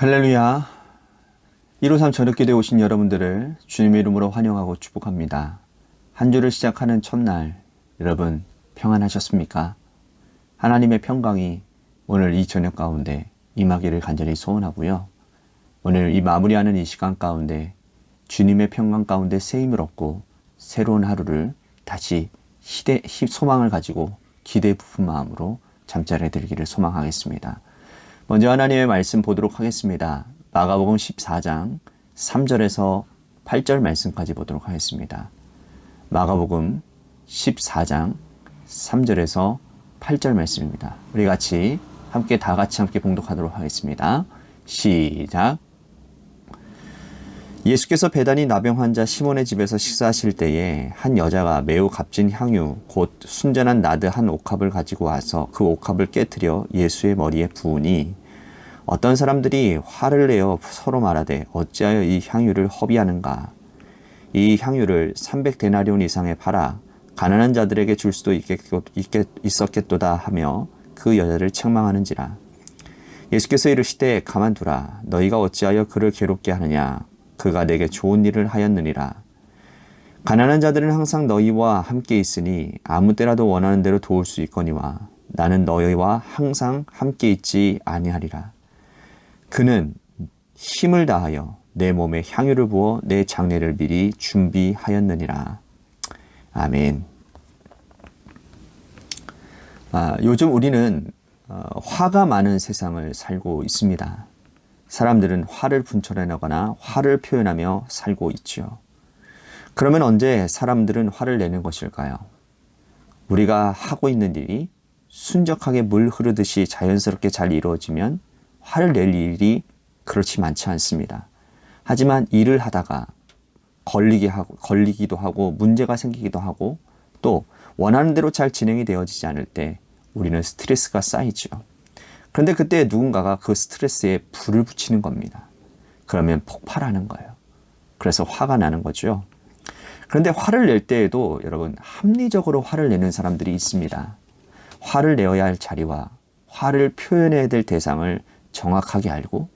할렐루야. 153 저녁기도에 오신 여러분들을 주님의 이름으로 환영하고 축복합니다. 한 주를 시작하는 첫날, 여러분 평안하셨습니까? 하나님의 평강이 오늘 이 저녁 가운데 임하기를 간절히 소원하고요. 오늘 이 마무리하는 이 시간 가운데 주님의 평강 가운데 새 힘을 얻고 새로운 하루를 다시 소망을 가지고 기대 부푼 마음으로 잠자리에 들기를 소망하겠습니다. 먼저 하나님의 말씀 보도록 하겠습니다. 마가복음 14장 3절에서 8절 말씀까지 보도록 하겠습니다. 마가복음 14장 3절에서 8절 말씀입니다. 우리 다 같이 함께 봉독하도록 하겠습니다. 시작. 예수께서 베다니 나병 환자 시몬의 집에서 식사하실 때에 한 여자가 매우 값진 향유 곧 순전한 나드 한 옥합을 가지고 와서 그 옥합을 깨트려 예수의 머리에 부으니 어떤 사람들이 화를 내어 서로 말하되 어찌하여 이 향유를 허비하는가. 이 향유를 300데나리온 이상에 팔아 가난한 자들에게 줄 수도 있었겠도다 하며 그 여자를 책망하는지라. 예수께서 이르시되 가만두라. 너희가 어찌하여 그를 괴롭게 하느냐. 그가 내게 좋은 일을 하였느니라. 가난한 자들은 항상 너희와 함께 있으니 아무 때라도 원하는 대로 도울 수 있거니와 나는 너희와 항상 함께 있지 아니하리라. 그는 힘을 다하여 내 몸에 향유를 부어 내 장례를 미리 준비하였느니라. 아멘. 요즘 우리는 화가 많은 세상을 살고 있습니다. 사람들은 화를 분출해내거나 화를 표현하며 살고 있죠. 그러면 언제 사람들은 화를 내는 것일까요? 우리가 하고 있는 일이 순적하게 물 흐르듯이 자연스럽게 잘 이루어지면 화를 낼 일이 그렇지 많지 않습니다. 하지만 일을 하다가 걸리기도 하고 문제가 생기기도 하고 또 원하는 대로 잘 진행이 되어지지 않을 때 우리는 스트레스가 쌓이죠. 그런데 그때 누군가가 그 스트레스에 불을 붙이는 겁니다. 그러면 폭발하는 거예요. 그래서 화가 나는 거죠. 그런데 화를 낼 때에도 여러분 합리적으로 화를 내는 사람들이 있습니다. 화를 내어야 할 자리와 화를 표현해야 될 대상을 정확하게 알고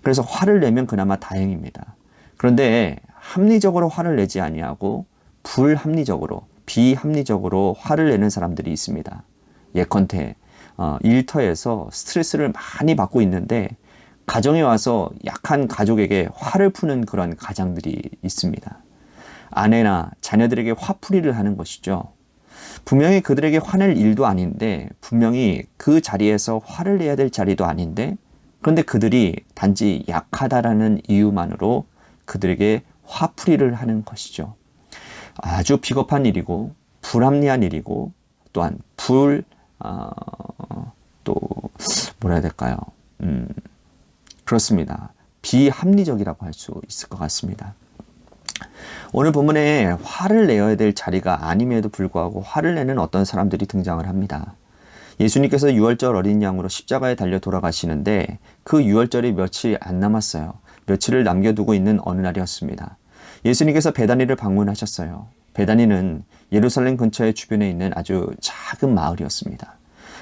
그래서 화를 내면 그나마 다행입니다. 그런데 합리적으로 화를 내지 아니하고 비합리적으로 화를 내는 사람들이 있습니다. 예컨대 일터에서 스트레스를 많이 받고 있는데 가정에 와서 약한 가족에게 화를 푸는 그런 가장들이 있습니다. 아내나 자녀들에게 화풀이를 하는 것이죠. 분명히 그들에게 화낼 일도 아닌데 분명히 그 자리에서 화를 내야 될 자리도 아닌데 그런데 그들이 단지 약하다라는 이유만으로 그들에게 화풀이를 하는 것이죠. 아주 비겁한 일이고 불합리한 일이고 또한 또 뭐라 해야 될까요? 그렇습니다. 비합리적이라고 할 수 있을 것 같습니다. 오늘 본문에 화를 내어야 될 자리가 아님에도 불구하고 화를 내는 어떤 사람들이 등장을 합니다. 예수님께서 유월절 어린 양으로 십자가에 달려 돌아가시는데 그 유월절이 며칠 안 남았어요. 며칠을 남겨두고 있는 어느 날이었습니다. 예수님께서 베다니를 방문하셨어요. 베다니는 예루살렘 근처의 주변에 있는 아주 작은 마을이었습니다.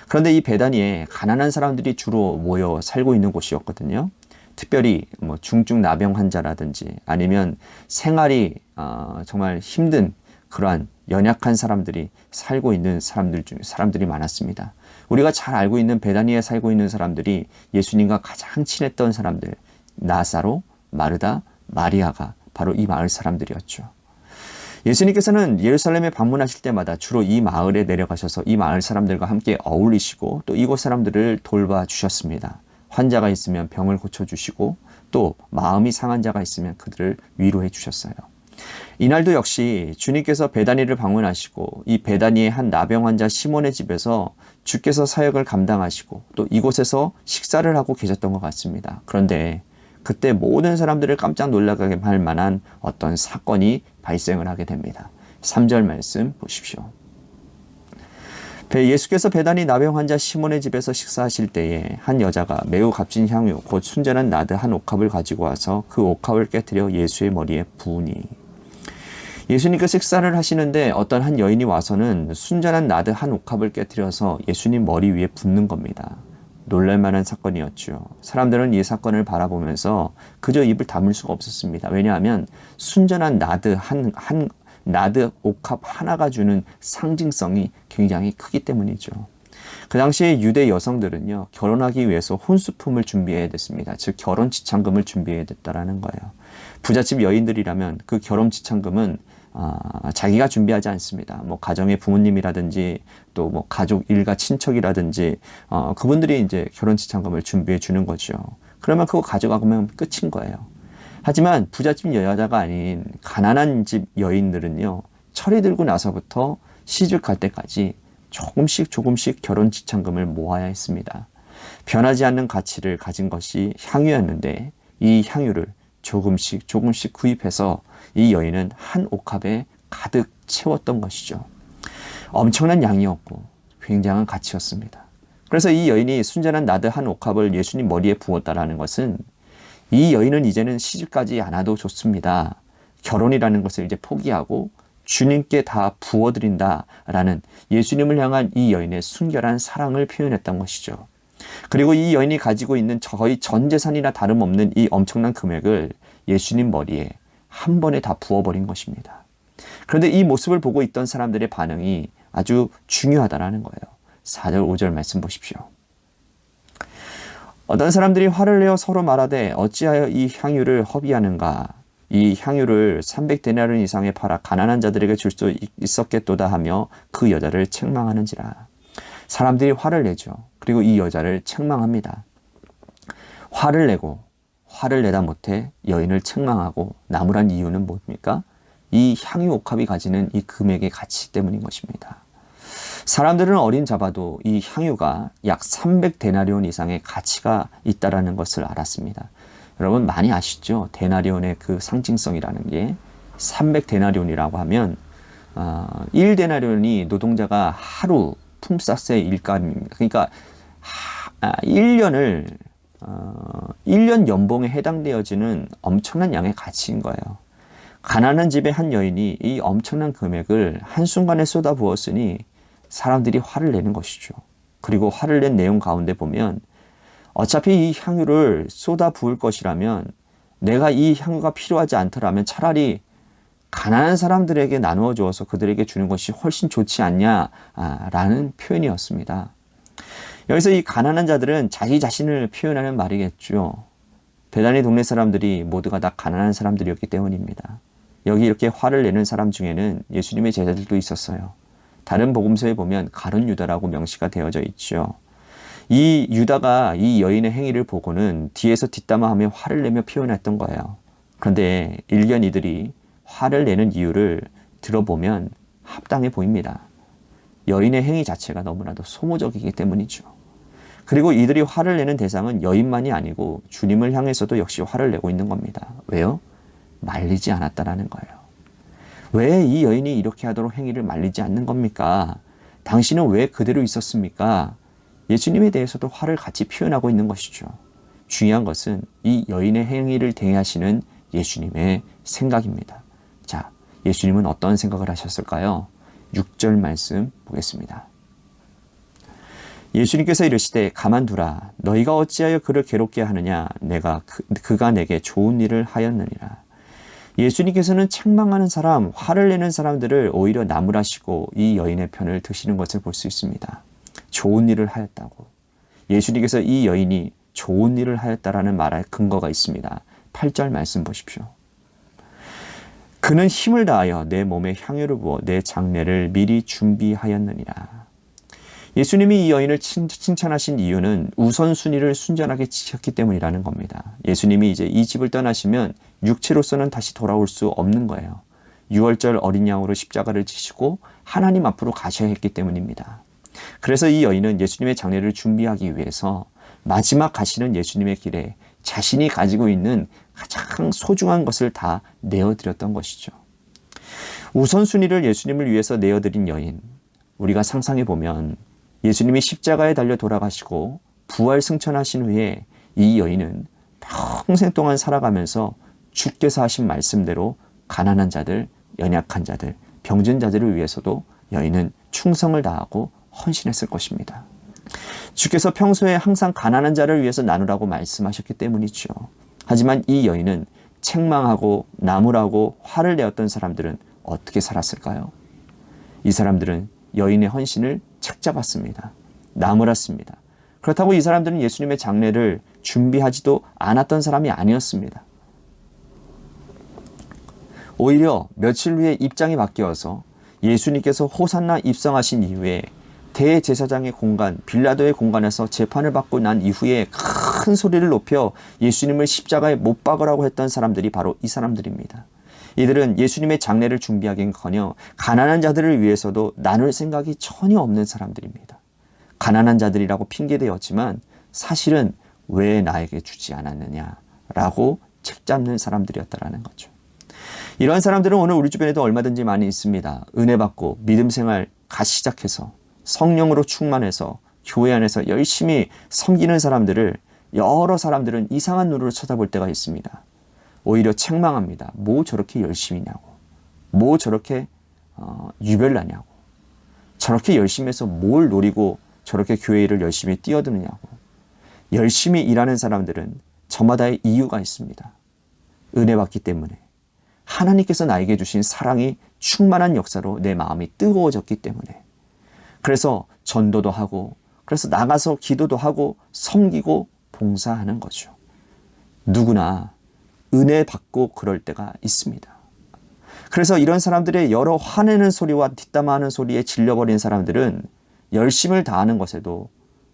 그런데 이 베다니에 가난한 사람들이 주로 모여 살고 있는 곳이었거든요. 특별히 중증 나병 환자라든지 아니면 생활이 정말 힘든 그러한 연약한 사람들이 살고 있는 사람들 중에 사람들이 많았습니다. 우리가 잘 알고 있는 베다니에 살고 있는 사람들이 예수님과 가장 친했던 사람들, 나사로, 마르다, 마리아가 바로 이 마을 사람들이었죠. 예수님께서는 예루살렘에 방문하실 때마다 주로 이 마을에 내려가셔서 이 마을 사람들과 함께 어울리시고 또 이곳 사람들을 돌봐주셨습니다. 환자가 있으면 병을 고쳐주시고 또 마음이 상한 자가 있으면 그들을 위로해 주셨어요. 이날도 역시 주님께서 베다니를 방문하시고 이 베다니의 한 나병 환자 시몬의 집에서 주께서 사역을 감당하시고 또 이곳에서 식사를 하고 계셨던 것 같습니다. 그런데 그때 모든 사람들을 깜짝 놀라게 할 만한 어떤 사건이 발생을 하게 됩니다. 3절 말씀 보십시오. 예수께서 베다니 나병 환자 시몬의 집에서 식사하실 때에 한 여자가 매우 값진 향유 곧 순전한 나드 한 옥합을 가지고 와서 그 옥합을 깨뜨려 예수의 머리에 부으니. 예수님께서 식사를 하시는데 어떤 한 여인이 와서는 순전한 나드 한 옥합을 깨뜨려서 예수님 머리 위에 붓는 겁니다. 놀랄만한 사건이었죠. 사람들은 이 사건을 바라보면서 그저 입을 다물 수가 없었습니다. 왜냐하면 순전한 나드 옥합 하나가 주는 상징성이 굉장히 크기 때문이죠. 그 당시에 유대 여성들은요, 결혼하기 위해서 혼수품을 준비해야 됐습니다. 즉 결혼 지참금을 준비해야 됐다라는 거예요. 부잣집 여인들이라면 그 결혼 지참금은 자기가 준비하지 않습니다. 뭐 가정의 부모님이라든지 또 뭐 가족 일가 친척이라든지 그분들이 이제 결혼 지참금을 준비해 주는 거죠. 그러면 그거 가져가면 끝인 거예요. 하지만 부잣집 여자가 아닌 가난한 집 여인들은요, 철이 들고 나서부터 시집 갈 때까지 조금씩 결혼 지참금을 모아야 했습니다. 변하지 않는 가치를 가진 것이 향유였는데 이 향유를 조금씩 구입해서 이 여인은 한 옥합에 가득 채웠던 것이죠. 엄청난 양이었고 굉장한 가치였습니다. 그래서 이 여인이 순전한 나드 한 옥합을 예수님 머리에 부었다라는 것은 이 여인은 이제는 시집가지 않아도 좋습니다. 결혼이라는 것을 이제 포기하고 주님께 다 부어드린다라는 예수님을 향한 이 여인의 순결한 사랑을 표현했던 것이죠. 그리고 이 여인이 가지고 있는 거의 전 재산이나 다름없는 이 엄청난 금액을 예수님 머리에 한 번에 다 부어버린 것입니다. 그런데 이 모습을 보고 있던 사람들의 반응이 아주 중요하다라는 거예요. 4절 5절 말씀 보십시오. 어떤 사람들이 화를 내어 서로 말하되 어찌하여 이 향유를 허비하는가? 이 향유를 300데나리온 이상에 팔아 가난한 자들에게 줄 수 있었겠도다 하며 그 여자를 책망하는지라. 사람들이 화를 내죠. 그리고 이 여자를 책망합니다. 화를 내다 못해 여인을 책망하고 나무란 이유는 뭡니까? 이 향유 옥합이 가지는 이 금액의 가치 때문인 것입니다. 사람들은 어림잡아도 이 향유가 약 300데나리온 이상의 가치가 있다라는 것을 알았습니다. 여러분 많이 아시죠? 데나리온의 그 상징성이라는 게 300데나리온이라고 하면 1데나리온이 노동자가 하루 품삯의 일감입니다. 그러니까 1년 연봉에 해당되어지는 엄청난 양의 가치인 거예요. 가난한 집의 한 여인이 이 엄청난 금액을 한순간에 쏟아부었으니 사람들이 화를 내는 것이죠. 그리고 화를 낸 내용 가운데 보면 어차피 이 향유를 쏟아 부을 것이라면 내가 이 향유가 필요하지 않더라면 차라리 가난한 사람들에게 나누어 주어서 그들에게 주는 것이 훨씬 좋지 않냐라는 표현이었습니다. 여기서 이 가난한 자들은 자기 자신을 표현하는 말이겠죠. 베다니 동네 사람들이 모두가 다 가난한 사람들이었기 때문입니다. 여기 이렇게 화를 내는 사람 중에는 예수님의 제자들도 있었어요. 다른 복음서에 보면 가룟 유다라고 명시가 되어져 있죠. 이 유다가 이 여인의 행위를 보고는 뒤에서 뒷담화하며 화를 내며 표현했던 거예요. 그런데 일견 이들이 화를 내는 이유를 들어보면 합당해 보입니다. 여인의 행위 자체가 너무나도 소모적이기 때문이죠. 그리고 이들이 화를 내는 대상은 여인만이 아니고 주님을 향해서도 역시 화를 내고 있는 겁니다. 왜요? 말리지 않았다라는 거예요. 왜 이 여인이 이렇게 하도록 행위를 말리지 않는 겁니까? 당신은 왜 그대로 있었습니까? 예수님에 대해서도 화를 같이 표현하고 있는 것이죠. 중요한 것은 이 여인의 행위를 대하시는 예수님의 생각입니다. 자, 예수님은 어떤 생각을 하셨을까요? 6절 말씀 보겠습니다. 예수님께서 이르시되 가만두라. 너희가 어찌하여 그를 괴롭게 하느냐? 그가 내게 좋은 일을 하였느니라. 예수님께서는 책망하는 사람, 화를 내는 사람들을 오히려 나무라시고 이 여인의 편을 드시는 것을 볼 수 있습니다. 좋은 일을 하였다고. 예수님께서 이 여인이 좋은 일을 하였다라는 말할 근거가 있습니다. 8절 말씀 보십시오. 그는 힘을 다하여 내 몸에 향유를 부어 내 장례를 미리 준비하였느니라. 예수님이 이 여인을 칭찬하신 이유는 우선순위를 순전하게 지켰기 때문이라는 겁니다. 예수님이 이제 이 집을 떠나시면 육체로서는 다시 돌아올 수 없는 거예요. 6월절 어린 양으로 십자가를 지시고 하나님 앞으로 가셔야 했기 때문입니다. 그래서 이 여인은 예수님의 장례를 준비하기 위해서 마지막 가시는 예수님의 길에 자신이 가지고 있는 가장 소중한 것을 다 내어드렸던 것이죠. 우선순위를 예수님을 위해서 내어드린 여인, 우리가 상상해 보면 예수님이 십자가에 달려 돌아가시고 부활 승천하신 후에 이 여인은 평생 동안 살아가면서 주께서 하신 말씀대로 가난한 자들, 연약한 자들, 병든 자들을 위해서도 여인은 충성을 다하고 헌신했을 것입니다. 주께서 평소에 항상 가난한 자를 위해서 나누라고 말씀하셨기 때문이죠. 하지만 이 여인은 책망하고 나무라고 화를 내었던 사람들은 어떻게 살았을까요? 이 사람들은 여인의 헌신을 책잡았습니다. 나무랐습니다. 그렇다고 이 사람들은 예수님의 장례를 준비하지도 않았던 사람이 아니었습니다. 오히려 며칠 후에 입장이 바뀌어서 예수님께서 호산나 입성하신 이후에 대제사장의 공간, 빌라도의 공간에서 재판을 받고 난 이후에 큰 소리를 높여 예수님을 십자가에 못 박으라고 했던 사람들이 바로 이 사람들입니다. 이들은 예수님의 장례를 준비하긴커녕 가난한 자들을 위해서도 나눌 생각이 전혀 없는 사람들입니다. 가난한 자들이라고 핑계대었지만 사실은 왜 나에게 주지 않았느냐라고 책잡는 사람들이었다라는 거죠. 이러한 사람들은 오늘 우리 주변에도 얼마든지 많이 있습니다. 은혜 받고 믿음 생활 시작해서 성령으로 충만해서 교회 안에서 열심히 섬기는 사람들을 여러 사람들은 이상한 눈으로 쳐다볼 때가 있습니다. 오히려 책망합니다. 뭐 저렇게 열심히냐고. 뭐 저렇게 유별나냐고. 저렇게 열심히 해서 뭘 노리고 저렇게 교회 일을 열심히 뛰어드느냐고. 열심히 일하는 사람들은 저마다의 이유가 있습니다. 은혜 받기 때문에. 하나님께서 나에게 주신 사랑이 충만한 역사로 내 마음이 뜨거워졌기 때문에. 그래서 전도도 하고, 그래서 나가서 기도도 하고, 섬기고, 봉사하는 거죠. 누구나 은혜 받고 그럴 때가 있습니다. 그래서 이런 사람들의 여러 화내는 소리와 뒷담화하는 소리에 질려버린 사람들은 열심을 다하는 것에도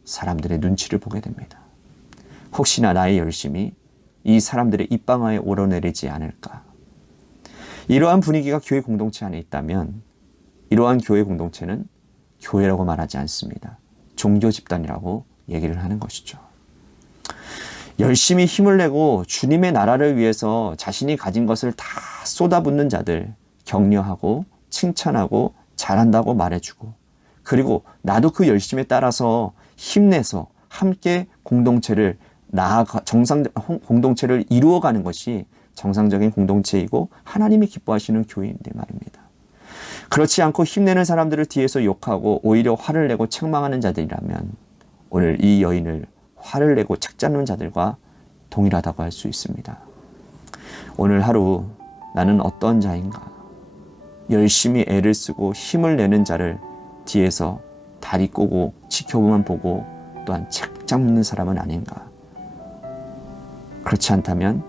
사람들의 눈치를 보게 됩니다. 혹시나 나의 열심이 이 사람들의 입방아에 오르내리지 않을까. 이러한 분위기가 교회 공동체 안에 있다면 이러한 교회 공동체는 교회라고 말하지 않습니다. 종교 집단이라고 얘기를 하는 것이죠. 열심히 힘을 내고 주님의 나라를 위해서 자신이 가진 것을 다 쏟아붓는 자들 격려하고 칭찬하고 잘한다고 말해주고, 그리고 나도 그 열심에 따라서 힘내서 함께 공동체를 공동체를 이루어가는 것이 정상적인 공동체이고 하나님이 기뻐하시는 교회인데 말입니다. 그렇지 않고 힘내는 사람들을 뒤에서 욕하고 오히려 화를 내고 책망하는 자들이라면 오늘 이 여인을 화를 내고 책잡는 자들과 동일하다고 할 수 있습니다. 오늘 하루 나는 어떤 자인가? 열심히 애를 쓰고 힘을 내는 자를 뒤에서 다리 꼬고 지켜보만 보고 또한 책잡는 사람은 아닌가? 그렇지 않다면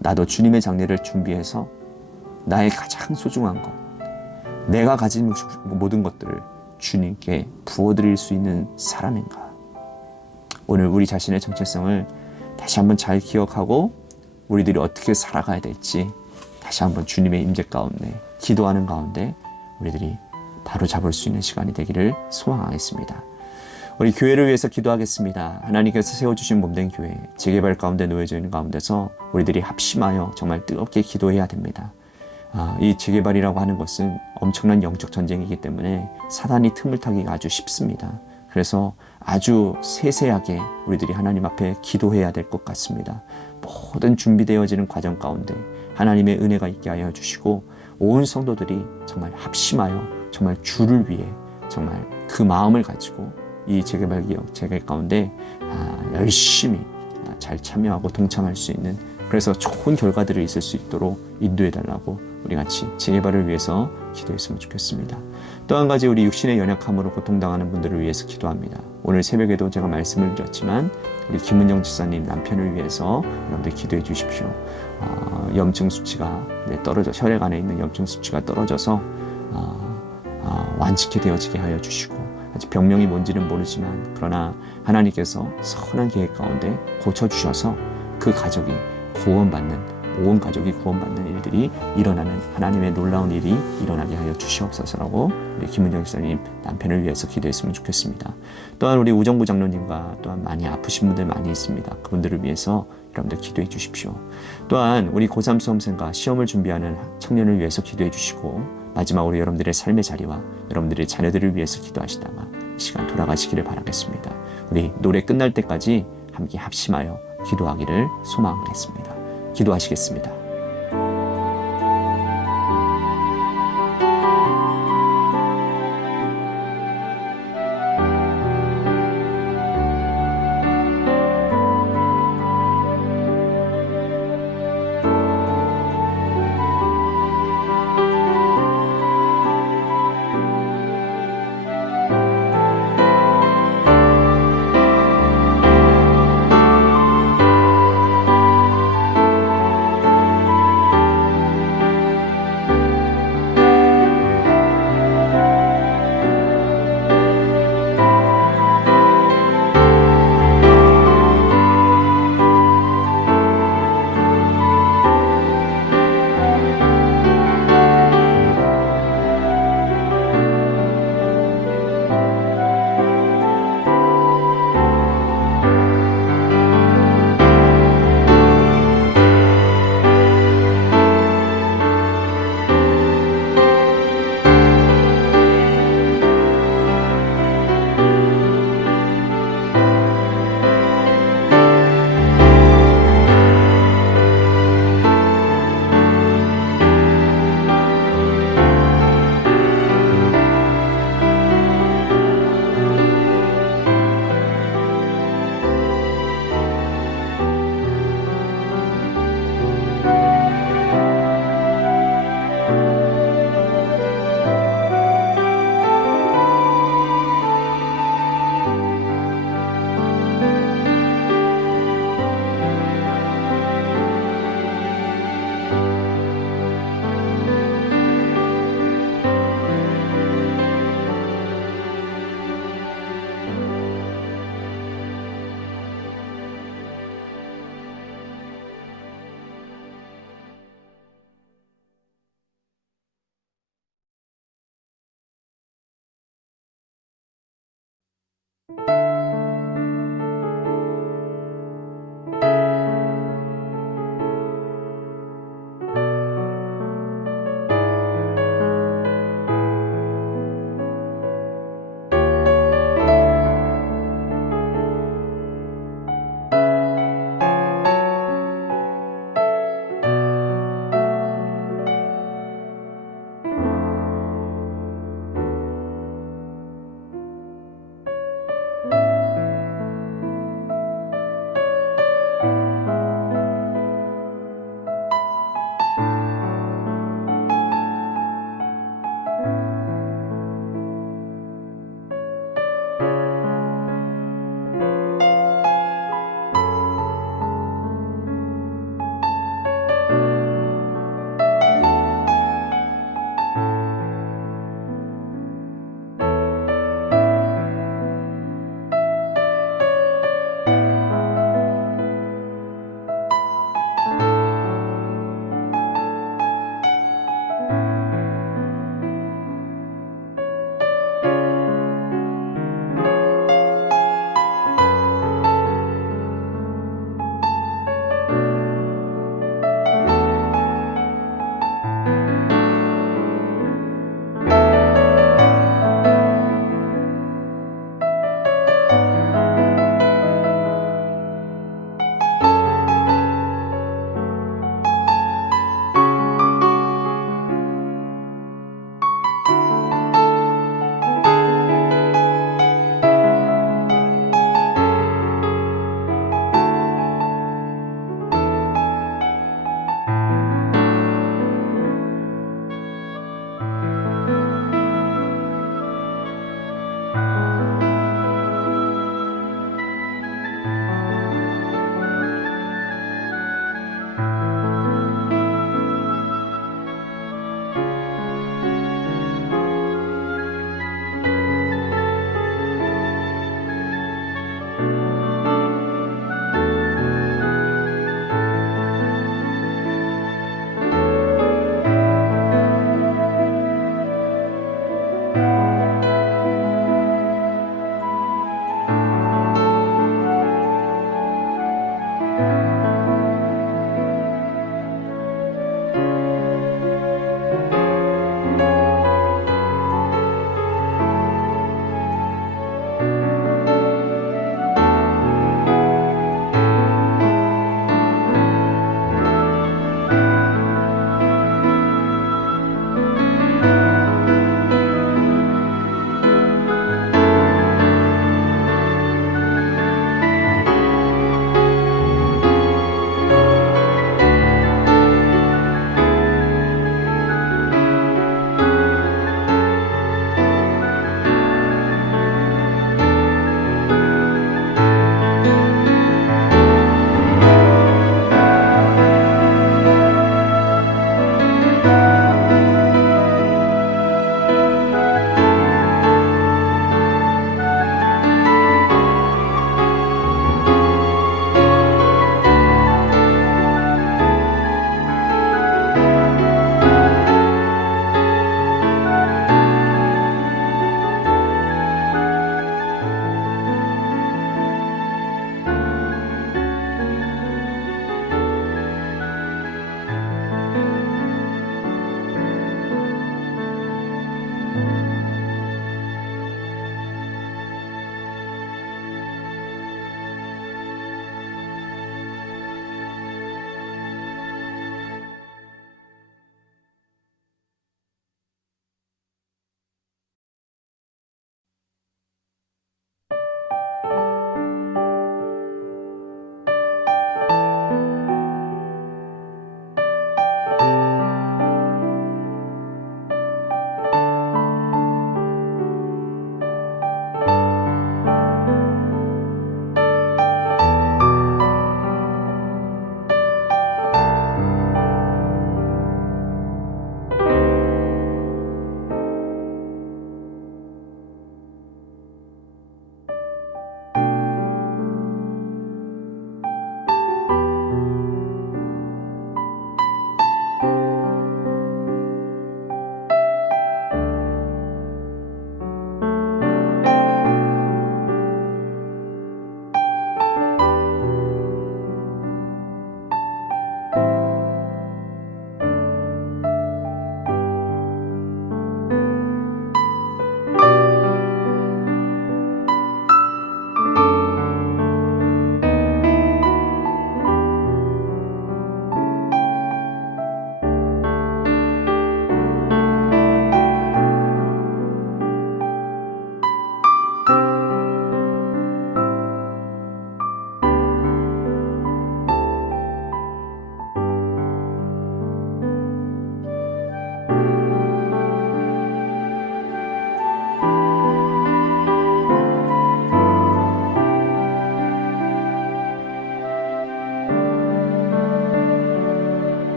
나도 주님의 장례를 준비해서 나의 가장 소중한 것, 내가 가진 모든 것들을 주님께 부어드릴 수 있는 사람인가? 오늘 우리 자신의 정체성을 다시 한번 잘 기억하고 우리들이 어떻게 살아가야 될지 다시 한번 주님의 임재 가운데 기도하는 가운데 우리들이 바로 잡을 수 있는 시간이 되기를 소망하겠습니다. 우리 교회를 위해서 기도하겠습니다. 하나님께서 세워주신 몸된 교회, 재개발 가운데 놓여져 있는 가운데서 우리들이 합심하여 정말 뜨겁게 기도해야 됩니다. 이 재개발이라고 하는 것은 엄청난 영적 전쟁이기 때문에 사단이 틈을 타기가 아주 쉽습니다. 그래서 아주 세세하게 우리들이 하나님 앞에 기도해야 될 것 같습니다. 모든 준비되어지는 과정 가운데 하나님의 은혜가 있게 하여 주시고 온 성도들이 정말 합심하여 정말 주를 위해 정말 그 마음을 가지고 이 재개발 기업 재개발 가운데 열심히 잘 참여하고 동참할 수 있는, 그래서 좋은 결과들이 있을 수 있도록 인도해 달라고 우리 같이 재개발을 위해서 기도했으면 좋겠습니다. 또 한 가지 우리 육신의 연약함으로 고통당하는 분들을 위해서 기도합니다. 오늘 새벽에도 제가 말씀을 드렸지만 우리 김은정 지사님 남편을 위해서 여러분들 기도해 주십시오. 염증 수치가 떨어져 혈액 안에 있는 염증 수치가 떨어져서 완치케 되어지게 하여 주시고, 아직 병명이 뭔지는 모르지만 그러나 하나님께서 선한 계획 가운데 고쳐주셔서 그 가족이 구원받는, 온 가족이 구원받는 일들이 일어나는 하나님의 놀라운 일이 일어나게 하여 주시옵소서라고 우리 김은정 지사님 남편을 위해서 기도했으면 좋겠습니다. 또한 우리 우정부 장로님과 또한 많이 아프신 분들 많이 있습니다. 그분들을 위해서 여러분들 기도해 주십시오. 또한 우리 고3 수험생과 시험을 준비하는 청년을 위해서 기도해 주시고, 마지막으로 여러분들의 삶의 자리와 여러분들의 자녀들을 위해서 기도하시다가 이 시간 돌아가시기를 바라겠습니다. 우리 노래 끝날 때까지 함께 합심하여 기도하기를 소망하겠습니다. 기도하시겠습니다.